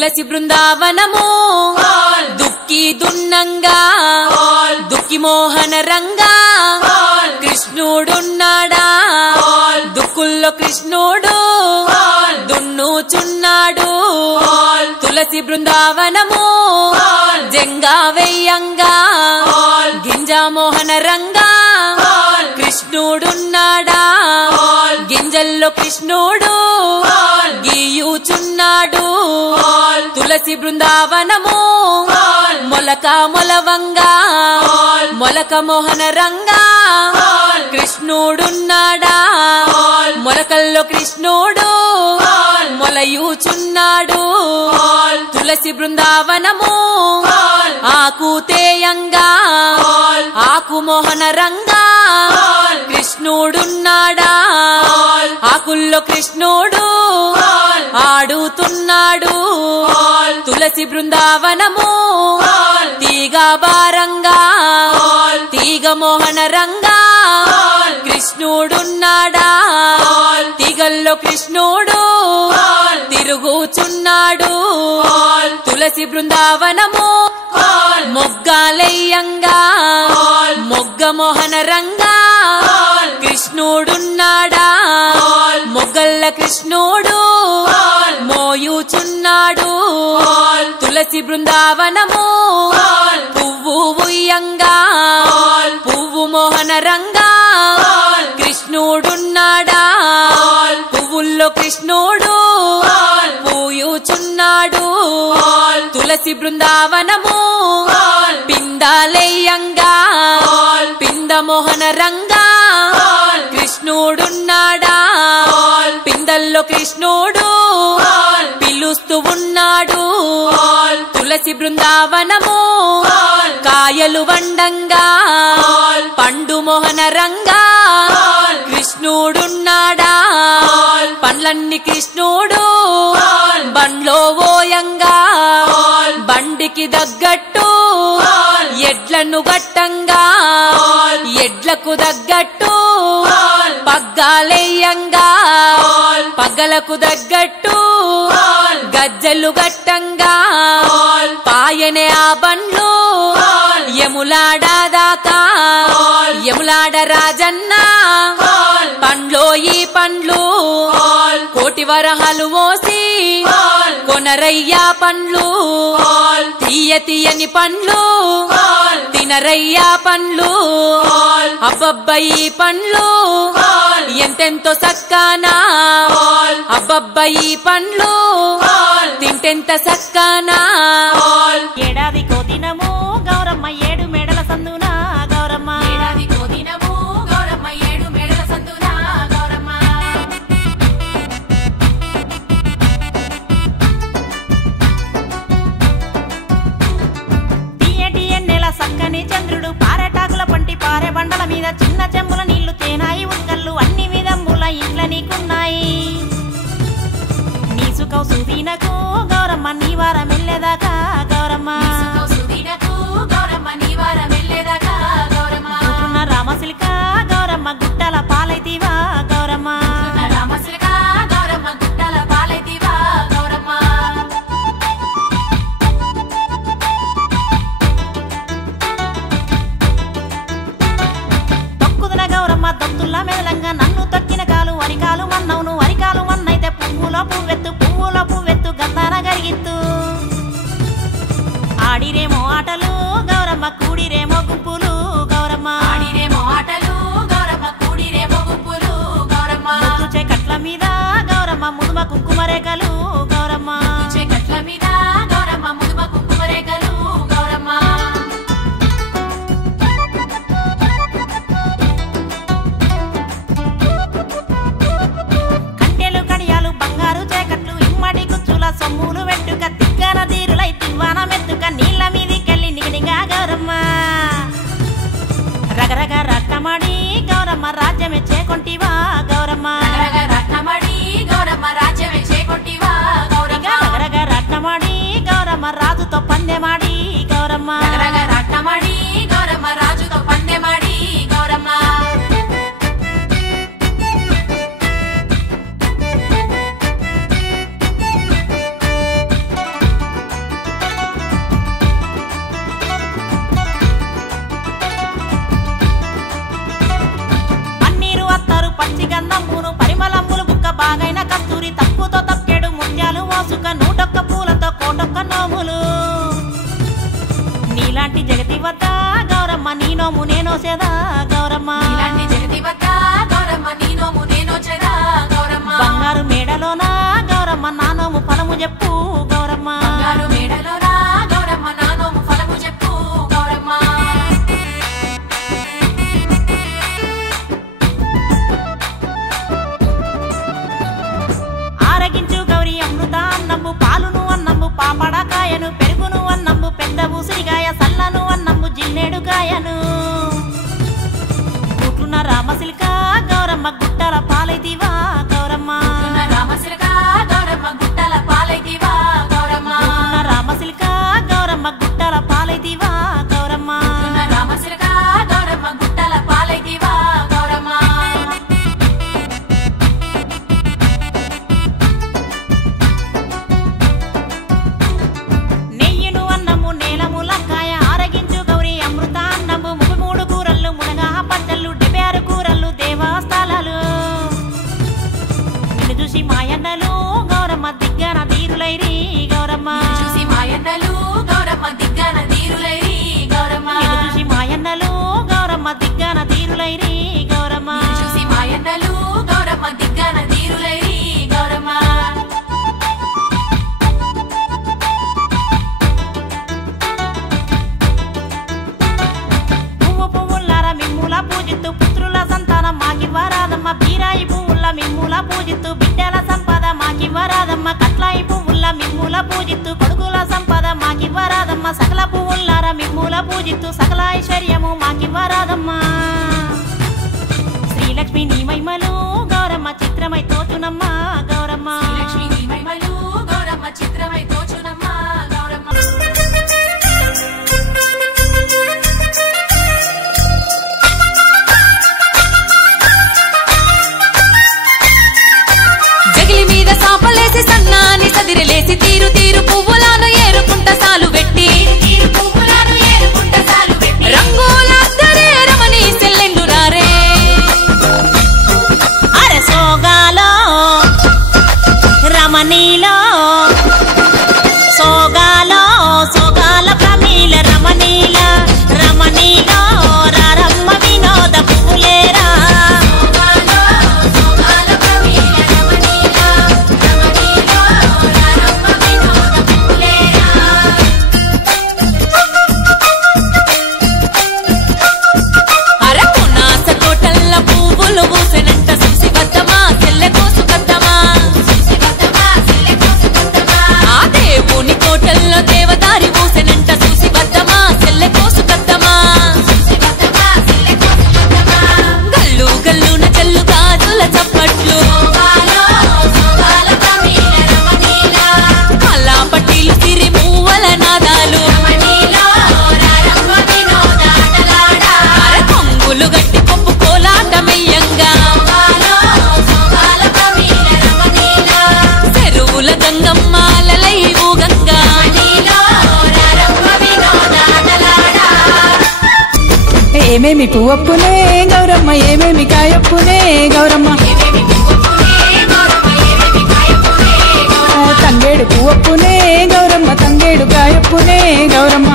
తులసి బృందావనము దుక్కి దున్నంగా దుక్కి మోహన రంగా కృష్ణుడున్నాడా దుక్కుల్లో కృష్ణుడు దున్నుచున్నాడు తులసి బృందావనము జంగా వెయ్యంగా గింజ మోహన రంగా కృష్ణుడున్నాడా గింజల్లో కృష్ణుడు గీయుచున్నాడు తులసి బృందావనము మొలక మొలవంగా మొలక మోహన రంగా కృష్ణుడున్నాడా మొలకల్లో కృష్ణుడు మొలయుచున్నాడు తులసి బృందావనము ఆకు తేయంగా ఆకు మోహన రంగా కృష్ణుడున్నాడా ఆకుల్లో కృష్ణుడు ఆడుతున్నాడు తులసి బృందావనము తీగ బారంగా తీగ మోహన రంగా కృష్ణుడున్నాడా తీగల్లో కృష్ణుడు తిరుగుచున్నాడు తులసి బృందావనము మొగ్గలయ్యంగా మొగ్గ మోహన రంగా కృష్ణుడున్నాడా మొగ్గల్ల కృష్ణుడు మోయుచున్నాడు తులసి బృందావనము పువ్వు ఉయ్యంగా పువ్వు మోహన రంగా కృష్ణుడున్నాడా పువ్వుల్లో కృష్ణుడు పూయుచున్నాడు తులసి బృందావనము పిందలయ్యంగా పింద మోహన రంగా కృష్ణుడున్నాడా పిందల్లో కృష్ణుడు పిలుస్తూ ఉన్నాడు తులసి బృందావనము కాయలు వండంగా పండు మోహన రంగా కృష్ణుడున్నాడా పండ్లన్నీ కృష్ణుడు బండ్లో ఓయంగా బండికి తగ్గట్టు ఎడ్లను గట్టంగా ఎడ్లకు తగ్గట్టు పగ్గాలయ్యంగా పగ్గలకు తగ్గట్టు గజ్జలు గట్టంగా పాయనే ఆ బండ్లు యములాడాదాకా యములాడ రాజన్న పండ్లో ఈ పండ్లు కోటి వరహాలు మోసి కొనరయ్యా పండ్లు తీయ తీయని పండ్లు తినరయ్యా పండ్లు అబ్బబ్బ ఈ పండ్లు ఎంతెంతో సక్కానా అబ్బబ్బ ఈ పండ్లు తింటెంత సక్కానా ఏడాది కోదినము గౌరమ్మ ఏడు మేడల సందున గౌరమ్మ ఏడాది కోదినము గౌరమ్మ ఏడు మేడల సందున గౌరమ్మ తీయటి ఎన్నెల సక్కని చంద్రుడు పారెటాకుల పంటి పారె బండల మీద చిన్న చెంబుల నీళ్లు తేనాయి ఉత్కళ్ళు అన్ని విధంబుల ఇంట్ల నీకున్నాయి నీసు కౌసుదీనకు గౌరమ్మ నీ వారం వెళ్ళేదాకా గౌరమ్మ రామశిల్క గౌరమ్మ గుట్టల పాలైతీవా గౌరమ్మ తొక్కుదున గౌరమ్మ దొత్తుల్లా మెదలంగా నన్ను తొక్కిన కాలు అరికాలు మన్నవును అరికాలు మన్నైతే పువ్వులో పువ్వెత్తు గంధాన గరిగిత్తు ఆడిరేమో ఆటలు గౌరమ్మ కూడిరేమో గుంపులు గౌరమ్మ ముద్దుచే కట్ల మీద గౌరమ్మ ముదుమ కుంకుమ రేఖలు గౌరమ్మ కంటెలు కడియాలు బంగారు చేకట్లు ఇమ్మడి కుచ్చుల సొమ్ములు వెట్టుక తిక్కన తీరులై తివ్వాన మెత్తుక నీళ్ళ మీదికెళ్ళి నిగనిగా గౌరమ్మ రగరగ రట్టమడి గౌరమ్మ రాజ్యమే చేకొంటివా గౌరమ్మ రగరగ రట్టమడి గౌరమ్మ రాజుతో పందెమాడి గౌరమ్మ నీలాంటి జగతి వద్ద గౌరమ్మ నీ నోము నేనో చేదా గౌరమ్మ నీలాంటి జగతి వద్ద గౌరమ్మ నీ నోము నేనో చేదా గౌరమ్మ బంగారు మేడలోన గౌరమ్మ నా నోము ఫలము చెప్పు గౌరమ్మ బంగారు మేడలోనా గౌరమ్మ నా నోము ఫలము చెప్పు గౌరమ్మ ఆరగించు గౌరీ అమృత అన్నంబు పాలును అన్నంబు పాపడకాయను పెరుగును అన్నంబు పెద్ద ఉసిరిగాయ సల్లను అన్నంబు జిల్లేడు కాయను గుట్లున్న రామసిల్క గౌరమ్మ గుట్టల పాలైతివా గౌరమ్మ రామసిల్క గౌరమ్మ గుట్టల పాలైతివా గౌరమ్మ రామసిల్క గౌరమ్మ గుట్టల పాలైతివా గౌరమ్మ రామసిల్క గౌరమ్మ గుట్టల పాలైతివా గౌరమ్మ నెయ్యిను అన్నము నేలము లంకాయ ఆరగించు గౌరీ అమృత అన్నము 33 కూరళ్ళు మునగా పచ్చళ్ళు 76 కూరళ్ళు దేవస్థానాలు నిన్ను చూసి మాయన్నలు గౌరమ్మ దిగ్గన తీరులైరి గౌరమ్మ చూసి మాయన్నలు గౌరమ్మ దిగ్గన తీరులైరి గౌరమ్మ నిన్ను చూసి మాయన్నలు గౌరమ్మ దిగ్గన తీరులైరి గౌరమ్మ చూసి మాయన్నలు గౌరమ్మ దిగ్గన తీరులైరి గౌరమ్మ పువ్వు పువ్వుల్లార మిమ్ముల పూజిత్తు పుత్రుల సంతానం మాకివ్వరాదమ్మ బీరాయి పువ్వుల మిమ్ముల పూజిత్తు బిడ్డల సంపద మాకివ్వరాదమ్మ కట్లాయి పువ్వుల మిమ్ముల పూజిత్తు కొడుకుల సంపద మాకివ్వరాదమ్మ సకల పువ్వుల్లార మిమ్ముల పూజిత్తు సకల ఐశ్వర్యము మాకివ్వరాదమ్మ శ్రీలక్ష్మి నీ మహిమలు గౌరమ్మ చిత్రమై తోచునమ్మ గౌరమ్మ లక్ష్మీ నీ మహిమలు గౌరమ్మ చిత్రమై తోచునమ్మ గౌరమ్మ జగిలి మీద సాపలేసి సన్నాని సదిరిలేసి తీరు తీరు పువ్వులను ఏరుకుంట సాలు పెట్టి రంగుల రమణి సెల్లెండు రారే అరే సోగాలో రమణీలో సోగాలో సోగాల ప్రమీల రమణీల రమణీలో రారమ్మ వినోద పువ్వులేరా అరకునాస తోటల్ల పువ్వులు పూసెనంట చూసి వద్దమా సెల్లె కోసు కద్దమా ఆ దేవుని తోటల్లో దేవదారి పూసెనంట చూసి వద్దమా సెల్లె కోసు కద్దమా గల్లు గల్లున జల్లు గాజుల చప్పట్లు కల్లా పట్టీలు సిరి మూవల నాదాలు కొంగులు గట్టి కొప్పు కోలాటమయ్యంగా చెరువుల గంగమ్మాలలై ఊగంగా ఏమేమి పువ్వప్పునే గౌరమ్మ ఏమేమి కాయప్పునే గౌరమ్మ తంగేడు పువ్వప్పునే గౌరమ్మ తంగేడు కాయప్పునే గౌరమ్మ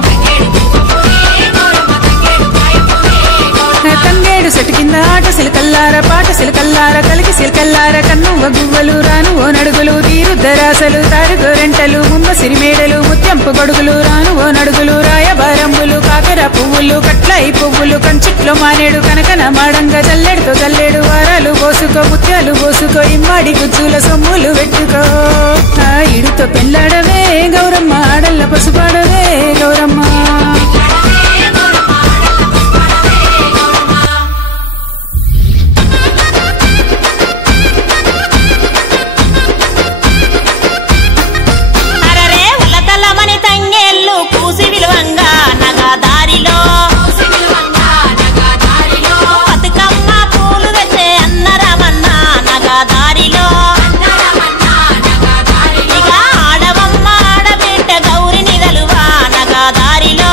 తంగేడు సెటు కింద ఆట సిలకల్లార పాట సిలకల్లార కలికి సిలకల్లార కన్నువ గువ్వలు రాను ఓ నడుగులు తీరుద్దరాసలు తారుగోరెంటలు ముంబ సిరిమేడలు ముత్యంపు గొడుగులు రాను ఓ నడుగులు రాయబారంబులు కాకర పువ్వులు కట్లాయి పువ్వులు కంచిట్లో మానేడు కనకన మాడంగా జల్లెడుతో జల్లెడు వారాలు పోసుకో ముత్యాలు పోసుకో ఇమ్మాడి గుజ్జుల సొమ్ములు పెట్టుకో ఆ ఇడుతో పెళ్ళాడవే గౌరమ్మ ఆడల్ల పసుపాడవే గౌరమ్మ అరరే ఉల్లతల్లమని తంగేళ్ళు పూసి విలువంగా నగా దారిలో బతుకమ్మ పూలు తెచ్చే అన్న రామన్న నగా దారిలో ఇక ఆడవమ్మ ఆడబిడ్డ గౌరి నిదలువా నగా దారిలో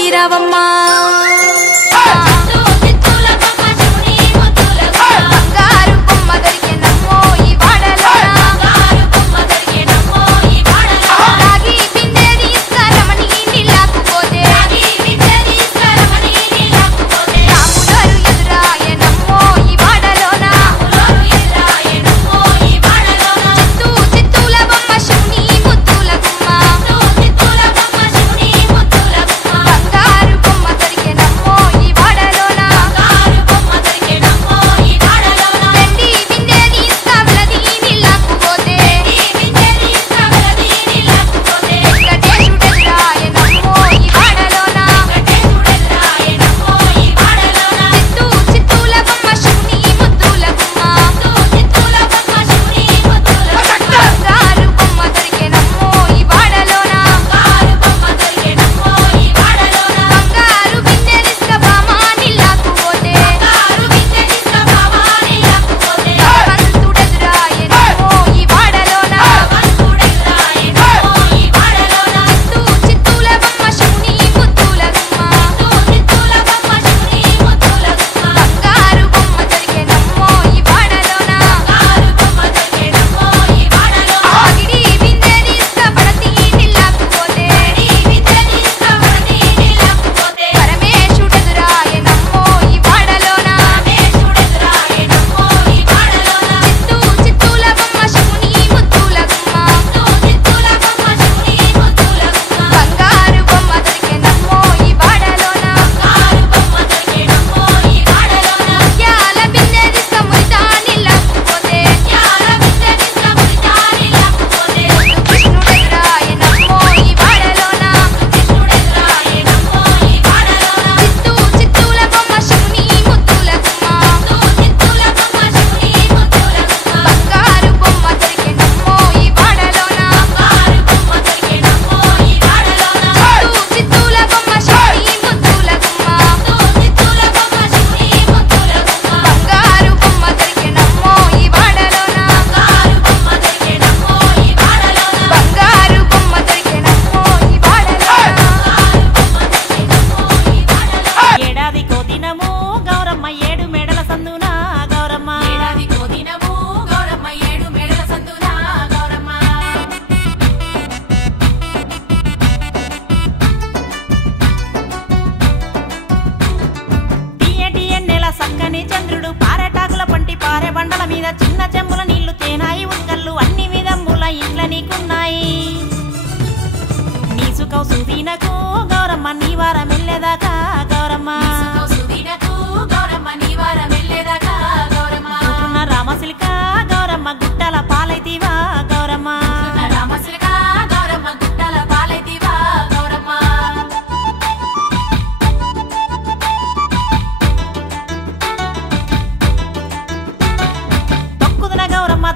పోయి రావమ్మా చిన్న చెంబుల నీళ్లు తేనాయి ఉత్కళ్ళు అన్ని విధముల ఇంట్ల నీకున్నాయి నీసు కౌసుదీనకు గౌరమ్మ నీ వారం వెళ్ళేదాకా గౌరమ్మ రామశిల్క గౌరమ్మ గుట్టల పాలైతీవా గౌరమ్మ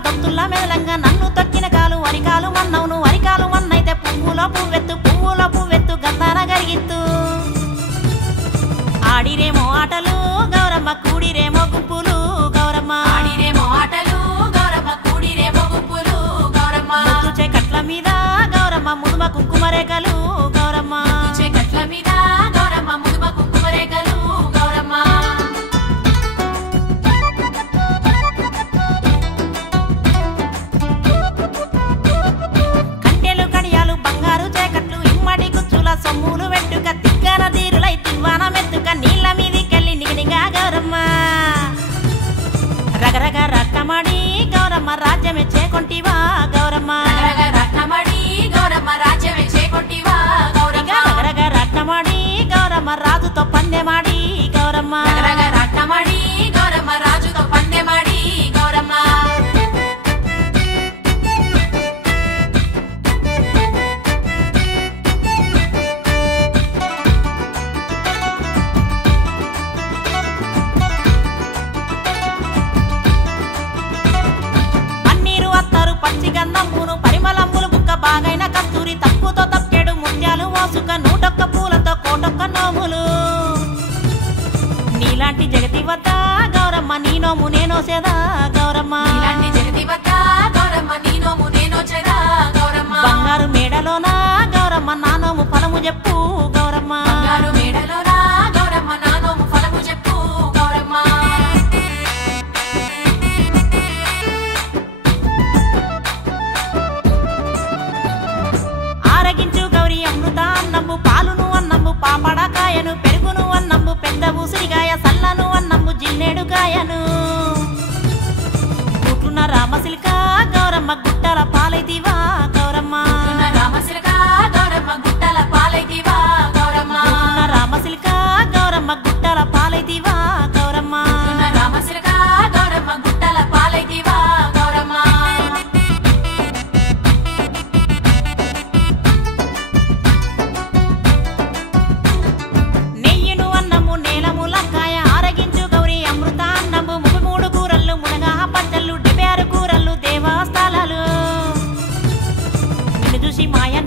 దొత్తుల్లా మెదలంగా నన్ను తొక్కిన కాలు అరికాలు మన్నవును అరికాలు మన్నైతే పువ్వులో పువ్వెత్తు గంధాన గరిగిత్తు ఆడిరేమో ఆటలు గౌరమ్మ కూడిరేమో గుంపులు గౌరమ్మ ముద్దుచే కట్ల మీద గౌరమ్మ ముదుమ కుంకుమ రేఖలు గౌరమ్మ సొమ్ములు వెట్టుక తిక్కన తీరులై తివ్వాన మెత్తుక నీళ్ళ మీదికెళ్ళి నిగనిగా గౌరమ్మ రగరగ రట్టమడి గౌరమ్మ రాజ్యమే చేకొంటివా గౌరమ్మ రగరగ రట్టమడి గౌరమ్మ రాజుతో పందెమాడి గౌరమ్మ పరిమళములు బుక్క బాగైన కస్తూరి తక్కువతో తక్కెడు ముత్యాలు వాసుక 101 పూలతో కోటొక్క నోములు నీలాంటి జగతి వద్ద గౌరమ్మ నీ నోము నేనో సేదా గౌరమ్మ బంగారు మేడలోన గౌరమ్మ నా నోము ఫలము చెప్పు గౌరమ్మ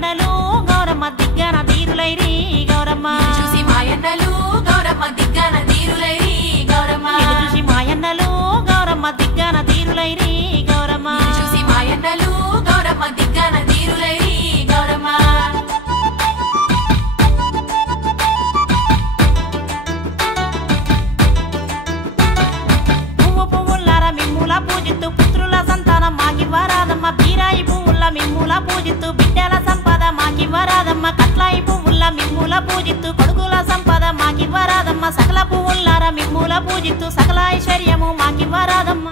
మాయన్నలు గౌరమ్మ దిగ్గన తీరులైరి గౌరమ్మ చూసి మాయన్నలు గౌరమ్మ దిగ్గన తీరులైరి గౌరమ్మ చూసి మాయన్నలు గౌరమ్మ దిగ్గన తీరులైరి గౌరమ్మ చూసి మాయన్నలు గౌరమ్మ దిగ్గన తీరులైరి గౌరమ్మ మిమ్ముల పూజిత్తు పుత్రుల సంతానం మాకివ్వరాదమ్మ బీరాయి పువ్వుల్ల మిమ్ముల పూజిత్తు బిడ్డల సంపద మాకివ్వరాదమ్మ కట్లాయి పువ్వుల్ల మిమ్ముల పూజిత్తు కొడుకుల సంపద మాకివ్వరాదమ్మ సకల పువ్వుల్లార మిమ్ముల పూజిత్తు సకల ఐశ్వర్యము మాకివ్వరాదమ్మ